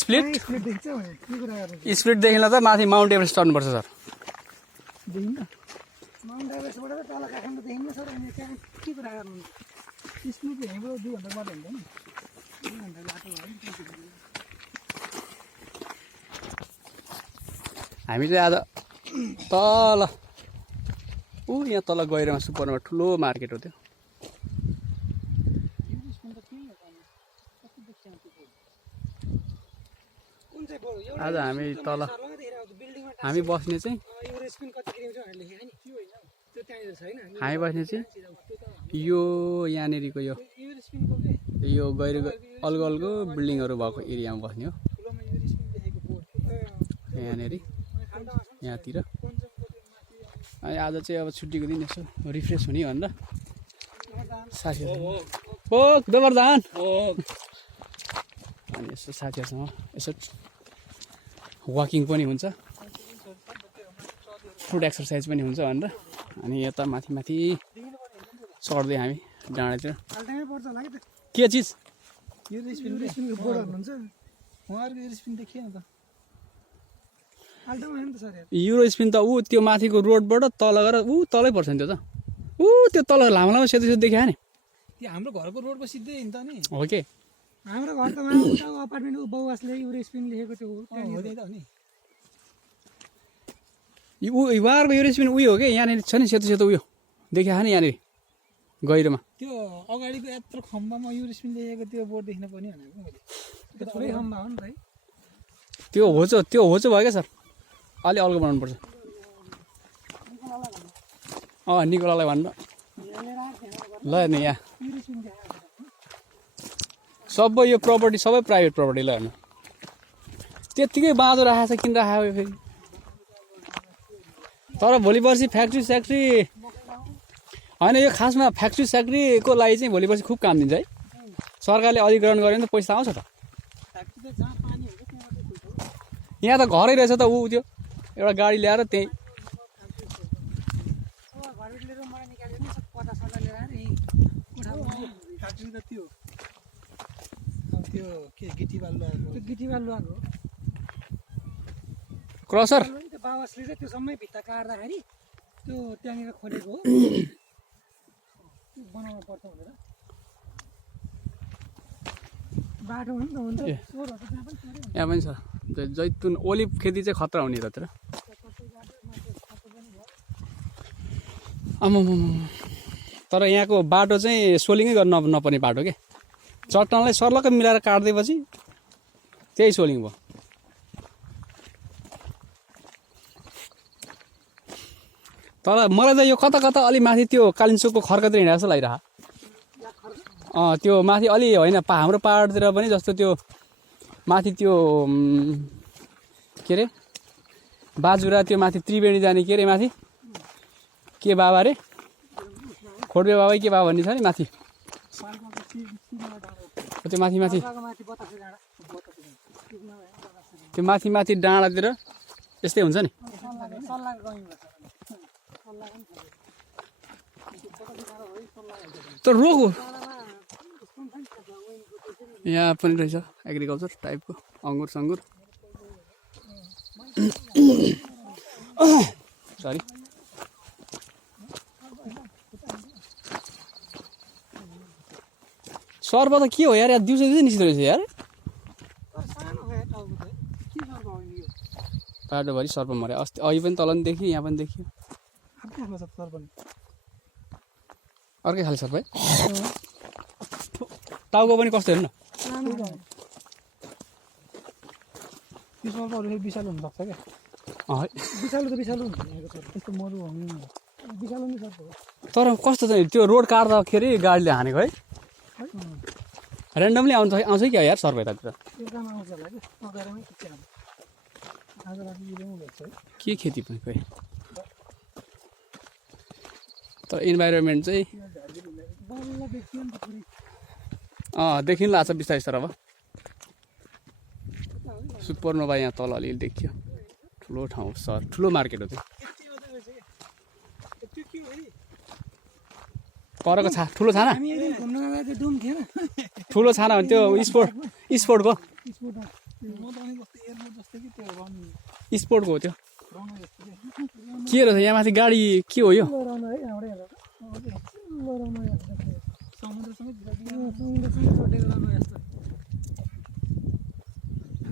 Split split देखिन त माथि माउन्ट एभरेस्ट चढ्नुपर्छ सर। माउन्ट एभरेस्टबाट त तल काठमाडौँ देखिन्छ सर। अनि त्यहाँ के कुरा गर्नुहुन्छ? स्प्लिट यहीँबाट 2 घन्टा मात्रै हुन्छ नि। 2 घन्टा बाटो भयो नि। हामी चाहिँ आज तल यहाँ तल गहिरोमा सुपरमा ठुलो मार्केट हो त्यो। आज हामी तल हामी बस्ने चाहिँ हामी बस्ने चाहिँ यो यहाँनिरको यो गहिरो अलगलको बिल्डिङहरू भएको एरियामा बस्ने हो। यहाँनिर यहाँतिर अनि आज चाहिँ अब छुट्टीको दिन यसो रिफ्रेस हुने भनेर साथीहरू ओ गोवर्धन अनि यसो साथीहरूसँग यसो वाकिङ पनि हुन्छ, फुड एक्सर्साइज पनि हुन्छ भनेर अनि यता माथि माथि चढ्दै हामी डाँडातिर। के चिज युरो स्पिन त ऊ त्यो माथिको रोडबाट तल गएर ऊ तलै पर्छ नि त्यो त। ऊ त्यो तल लामो लामो सेतो सेतो देखियो नि। त्यो हाम्रो घरको रोडको सिधै हिँड्छ नि। हो के हाम्रो घर त अपार्टमेन्ट बाउवासले युरो स्पिन लेखेको थियो। उहाँहरूको युरो स्पिन उयो हो कि यहाँनिर छ नि सेतो सेतो उयो देखियो नि यहाँनिर गहिरोमा। त्यो अगाडिको यत्रो खम्बामा युरो स्पिन लेखेको त्यो बोर्ड देख्न पर्ने भनेको मैले। त्यो थोरै खम्बा हो नि भाइ। त्यो होचो भयो क्या सर। अलि अलगो बनाउनुपर्छ। निकोलालाई भन्न ल नि यहाँ सबै यो प्रपर्टी सबै प्राइभेट प्रपर्टी ल हेर्नु। त्यत्तिकै बाँझो राखेको छ किन राखेको फेरि। तर भोलि पर्सि फ्याक्ट्री स्याक्ट्री होइन यो खासमा फ्याक्ट्री स्याक्ट्रीको लागि चाहिँ भोलि पर्सि खुब काम दिन्छ है। सरकारले अधिग्रहण गर्यो भने त पैसा आउँछ त। यहाँ त घरै रहेछ त ऊ त्यो एउटा गाडी ल्याएर त्यहीँ क्रसर बाबासले चाहिँ त्यो सबै भित्ता काट्दाखेरि त्यो त्यहाँनिर खोलेको हो। बनाउनु पर्छ भनेर बाटो हो नि त हुन्छ। यहाँ पनि छ जैतुन ओलिभ खेती चाहिँ खतरा हुने यतातिर। तर यहाँको बाटो चाहिँ सोलिङै गर्नु नपर्ने बाटो के। चट्टानलाई सर्लक्क मिलाएर काट्दिएपछि त्यही सोलिङ भयो। तर मलाई त यो कता कता अलि माथि त्यो कालिम्पोङको खर्कतिर हिँडेको जस्तो लागिरह। त्यो माथि अलि होइन हाम्रो पाहाडतिर पनि जस्तो त्यो माथि त्यो के अरे बाजुरा त्यो माथि त्रिवेणी जाने के अरे माथि के बाबा अरे खोडबे बाबा के बाबा भन्ने छ नि माथि त्यो माथि माथि त्यो माथि माथि डाँडातिर यस्तै हुन्छ नि। तर रोग हो यहाँ पनि रहेछ एग्रिकल्चर टाइपको अङ्गुर सङ्गुर। सरी सर्प त के हो यार दिउँसो दिउँसो निस्किँदो रहेछ यार। बाटोभरि सर्प मऱ्यो अस्ति अघि पनि तल पनि देखियो यहाँ पनि देखियो। अर्कै खाले सर्प है। टाउको पनि कस्तो हेर्नु न। विषालु हुनसक्छ क्या। विषालु त विषालु हुन्छ त्यस्तो मरु विषालु नै सर्प हो। तर कस्तो चाहिँ त्यो रोड काट्दाखेरि गाडीले हानेको है। ऱ्यान्डमली आउँछ क्या यार सर्प यतातिर। के खेती पनि खोइ। तर इन्भाइरोमेन्ट चाहिँ देखिन लाग्छ बिस्तारै बिस्तारै। अब सुपरनोभा यहाँ तल अलिअलि देखियो। ठुलो ठाउँ सर ठुलो मार्केट हो त्यो। परको ठुलो छाना हामी एकदिन घुम्न जाँदा त्यो डुम थिएन ठुलो छाना भने त्यो स्पोर्टको स्पोर्ट मदानी जस्तो एयरपोर्ट जस्तो कि त्यो रन स्पोर्टको हो त्यो रन जस्तो के रहेछ यहाँ माथि गाडी के हो यो रन है हाम्रै हेर्दा रन समुद्रसँगै समुद्रसँगै जोडेको रन जस्तो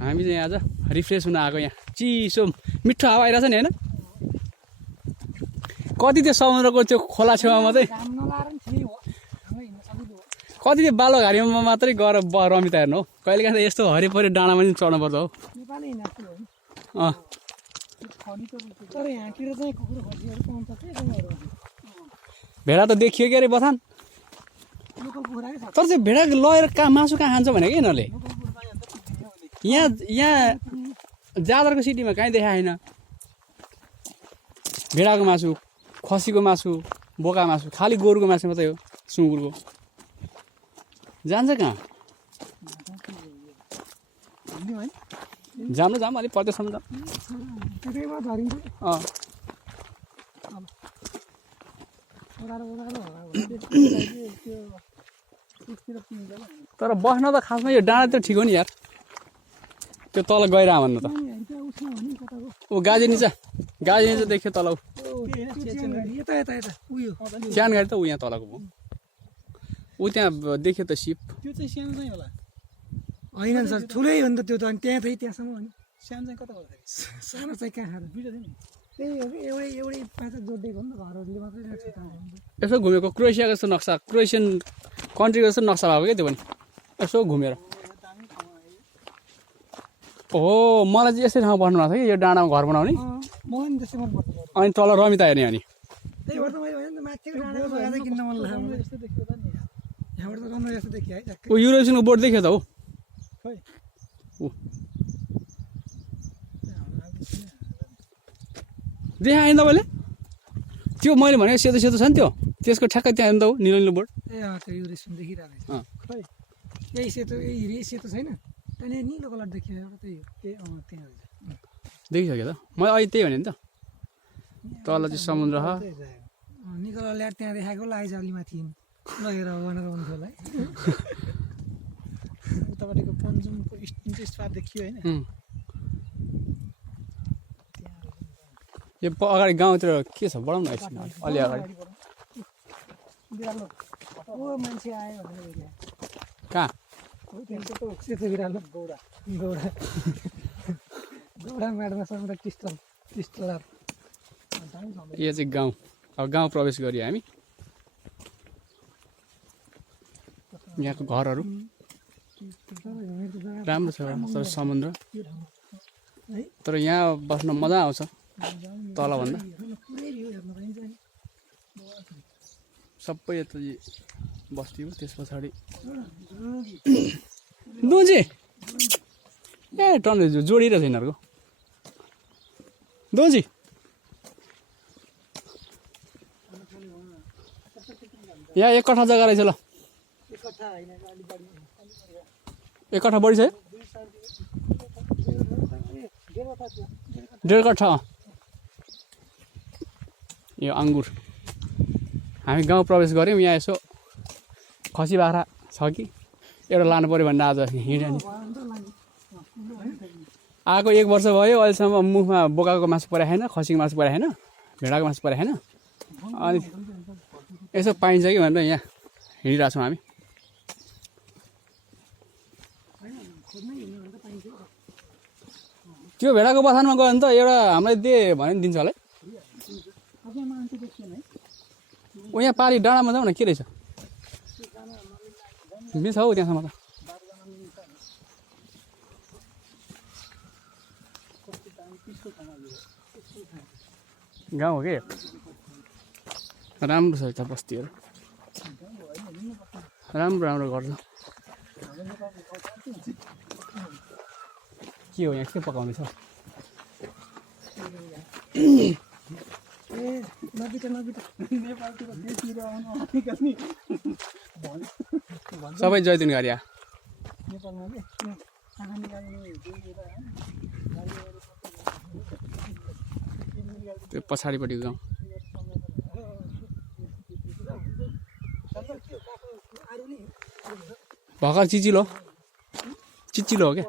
हामी चाहिँ आज रिफ्रेस हुन आएको यहाँ चिसो मिठो हावा आइरहेछ नि होइन कति त्यो समुद्रको त्यो खोला छेउमा मात्रै घाम नलाएर नि ठिकै हो हाम्रो हिँड्न सजिलो हो कति त्यो बालोघारीमा मात्रै गएर रमिता हेर्नु हो कहिलेकाहीँ त यस्तो हरिपरि डाँडामा पनि चढ्नुपर्छ हो नेपालै हिँड्न जस्तो हो नि अँ तर यहाँतिर चाहिँ कुकुर खसीहरू पाउँछ के जग्गाहरू भेडा त देखियो के अरे बथान लोकल कुखुरा के छ तर चाहिँ भेडा लगेर मासु कहाँ खान्छ भने कि यिनीहरूले लोकल कुखुरा यहाँ त यहाँ जादरको सिटीमा कहीँ देखाएको छैन भेडाको मासु खसीको मासु बोका मासु खालि गोरुको मासु मात्रै हो सुँगुरको जान्छ कहाँ जाऊँ अलिक प्रदेशसम्म जाऊँ त्यतैमा झरिन्छ अँ ओह्रालो होला त्यसतिर पिन्छ होला तर बस्न त खासमा यो डाँडा त ठिक हो नि यार त्यो तल गएर भन्नु त उसमा हो नि कताको ऊ गाजे निचा देख्यो तल यता यता यता उयो च्यान गाडी त ऊ यहाँ तलको भयो ऊ त्यहाँ देख्यो त सिप त्यो चाहिँ सानो चाहिँ होला होइन सर ठुलै हो नि त त्यो त अनि त्यहाँ त्यहाँसम्म हो नि सानो चाहिँ कता होला सानो चाहिँ कहाँ खाएर दुइटा थियो नि त्यही हो कि एउटै पाँच जोडिएको हो नि त घरहरूले मात्रै राख्छ यसो घुमेको क्रोएसियाको जस्तो नक्सा क्रोएसियन कन्ट्रीको जस्तो नक्सा भएको क्या त्यो पनि यसो घुमेर ओहो मलाई चाहिँ यस्तै ठाउँमा बस्नु भएको थियो कि यो डाँडामा घर बनाउने मलाई नि त्यस्तै मनपर्छ अनि तल रमिता हेर्ने अनि त्यही भएर त मैले भने नि त माथिको डाँडाको जग्गा चाहिँ किन्न मन लाग्यो मलाई जस्तो देखियो त नि यहाँबाट त राम्रो जस्तो देखियो है ऊ युरोसियनको बोर्ड देख्यो त हो खै ऊ देखा आएन तपाईँले त्यो मैले भनेको सेतो सेतो छ नि त्यो त्यसको ठ्याक्कै त्यहाँ हेर्नु त हो निलो निलो बोर्ड ए त्यो युरेसन देखिरहेको अँ खै यही सेतो यही सेतो छैन त्यहाँनिर निलो कलर देखियो एउटा त्यही हो त्यहाँ रहेछ देखिसक्यो त मैले अहिले त्यही भने नि त तल चाहिँ समुद्र छ निकोला ल्याट त्यहाँ देखाएको आइज अलि माथि लगेर भनेर भन्थ्यो होला है उतापट्टिको पन्जुमको स्पार देखियो होइन यो अगाडि गाउँतिर के छ बढाउनु एकछिन अलि अगाडि बिरालो ओ मान्छे आयो भनेर कहाँ सेतो बिरालो गौडा म्याडमा समुद्र टिस्टल यो चाहिँ गाउँ अब गाउँ प्रवेश गऱ्यो हामी यहाँको घरहरू राम्रो छ तर समुद्र तर यहाँ बस्न मजा आउँछ तलभन्दा सबै यता बस्ती हो त्यस पछाडि दोजी ए टन जोडिरहेछ यिनीहरूको दोजी यहाँ एक कट्ठा जग्गा रहेछ ल एक कट्ठा बढी छ है 1.5 कट्ठा यो अङ्गुर हामी गाउँ प्रवेश गऱ्यौँ यहाँ यसो खसी बाख्रा छ कि एउटा लानु पऱ्यो भनेर आज हिँड्यो नि आएको 1 वर्ष भयो अहिलेसम्म मुखमा बोकाको मासु परेको छैन खसीको मासु परेको छैन भेडाको मासु परेको छैन अनि यसो पाइन्छ कि भनेर यहाँ हिँडिरहेको छौँ हामी त्यो भेडाको बथानमा गयो भने त एउटा हामीलाई दे भने दिन्छ होला है ऊ यहाँ पारी डाँडामा जाउँ न के रहेछ मिल्छ हौ त्यहाँसम्म त गाउँ हो कि राम्रो छ यता बस्तीहरू राम्रो राम्रो गर्छ के हो यहाँ के पकाउँदैछ सबै जैतुन गाडी त्यो पछाडिपट्टिको गाउँ भर्खर चिचिलो हो क्या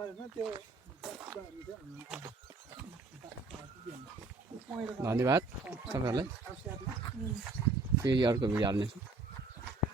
धन्यवाद तपाईँहरूलाई फेरि अर्को भिडियो हाल्नेछु